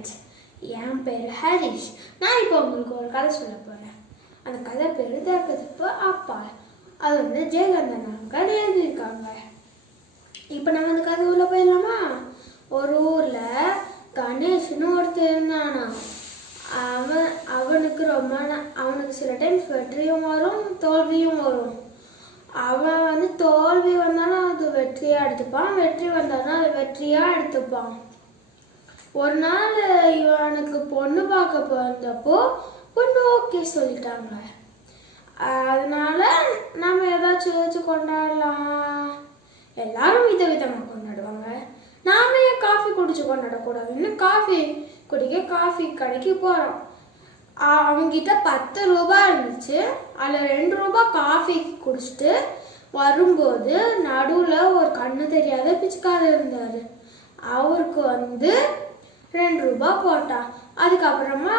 Friends என் பேர் ஹரிஷ். நான் இப்போ உங்களுக்கு ஒரு கதை சொல்ல போகிறேன் அந்த கதை பேர் தர்க்கத்துக்கு அப்பா அது வந்து ஜெயகாந்தன் அவங்க எழுதியிருக்காங்க. இப்போ நம்ம அந்த கதை உள்ள போயிடலாமா? ஒரு ஊரில் கணேஷ்னு ஒருத்தர் இருந்தானா? அவன் அவனுக்கு ரொம்ப அவனுக்கு சில டைம் வெற்றியும் வரும் தோல்வியும் வரும். அவன் வந்து தோல்வி வந்தாலும் அது வெற்றியாக எடுத்துப்பான். வெற்றி வந்தாலும் அது வெற்றியாக எடுத்துப்பான். ஒரு நாள் இவனுக்கு பொண்ணு பார்க்க போகிறப்போ பொண்ணு ஓகே சொல்லிட்டாங்க. அதனால நம்ம ஏதாச்சும் வச்சு கொண்டாடலாம். எல்லாரும் வித விதமாக கொண்டாடுவாங்க. நாம ஏன் காஃபி குடிச்சு கொண்டாடக்கூடாதுன்னு காஃபி குடிக்க காஃபி கடைக்கு போகிறோம் அவங்கிட்ட பத்து ரூபாய் இருந்துச்சு. அதில் ரெண்டு ரூபாய் காஃபி குடிச்சிட்டு வரும்போது நடுவில் ஒரு கண்ணு தெரியாத பிச்சுக்காத இருந்தார். அவருக்கு வந்து ரெண்டு ரூபாய் போட்டான் அதுக்கப்புறமா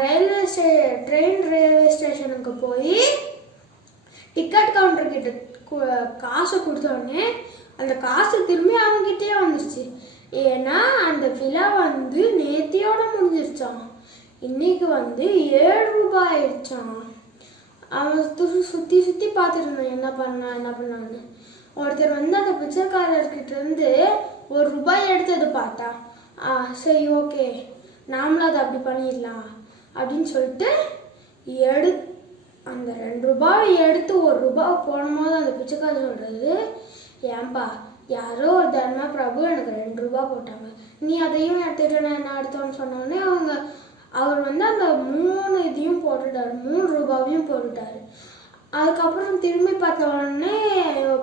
ரயில்வே ஸ்டே ட்ரெயின் ரயில்வே ஸ்டேஷனுக்கு போய் டிக்கெட் கவுண்டர் கிட்ட கு- காசு கொடுத்தோடனே அந்த காசு திரும்பி அவங்ககிட்டயே வந்துருச்சு. ஏன்னா அந்த விலை வந்து நேத்தியோட முடிஞ்சிருச்சான் இன்னைக்கு வந்து ஏழு ரூபாய் ஆயிடுச்சான் அவன் சுற்றி சுற்றி சுற்றி என்ன பண்ணான் என்ன பண்ணான்னு. ஒருத்தர் வந்து அந்த பிச்சைக்காரர்கிட்ட இருந்து ஒரு ரூபாய் எடுத்தது பார்த்தான் ஆ சரி ஓகே. நாமளும் அதை அப்படி பண்ணிடலாம் அப்படின்னு சொல்லிட்டு எடு அந்த ரெண்டு ரூபாய் எடுத்து ஒரு ரூபாய் போடும்போது அந்த பிச்சைக்காரர் சொல்கிறது ஏன்பா யாரோ ஒரு தர்ம பிரபு எனக்கு ரெண்டு ரூபா போட்டாங்க. நீ அதையும் எடுத்துட்டு நான் என்ன எடுத்தோன்னு சொன்னோடனே அவங்க அவர் வந்து அந்த மூணு இதையும் போட்டுட்டாரு. மூணு ரூபாவையும் போட்டுட்டாரு. அதுக்கப்புறம் திரும்பி பார்த்த உடனே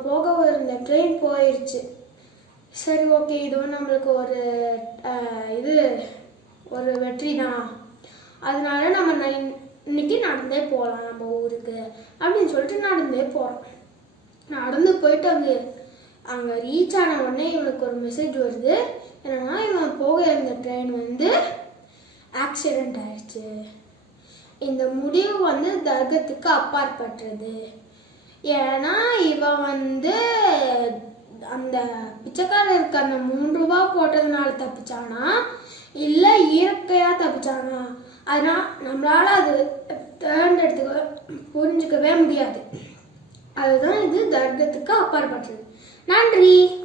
போக இருந்த ட்ரெயின் போயிடுச்சு சரி ஓகே இதுவும் நம்மளுக்கு ஒரு இது ஒரு வெற்றி தான் அதனால நம்ம இன்னைக்கு நடந்தே போகலாம் நம்ம ஊருக்கு அப்படின்னு சொல்லிட்டு நடந்தே போகிறோம் நடந்து போயிட்டு அங்கே அங்கே ரீச் ஆன உடனே இவனுக்கு ஒரு மெசேஜ் வருது. என்னன்னா இவன் போக இருந்த ட்ரெயின் வந்து ஆக்சிடெண்ட் ஆயிடுச்சு. இந்த முடிவு வந்து தர்க்கத்துக்கு அப்பாற்பட்டது. ஏன்னா இவன் வந்து அந்த பிச்சைக்காரருக்கு அந்த மூணு ரூபாய் போட்டதுனால தப்பிச்சானா? இல்லை இயற்கையாக தப்பிச்சானா? அதனால் நம்மளால அது தேர்ந்தெடுத்துக்க புரிஞ்சுக்கவே முடியாது. அதுதான் இது தர்க்கத்துக்கு அப்பாற்பட்டது. நன்றி.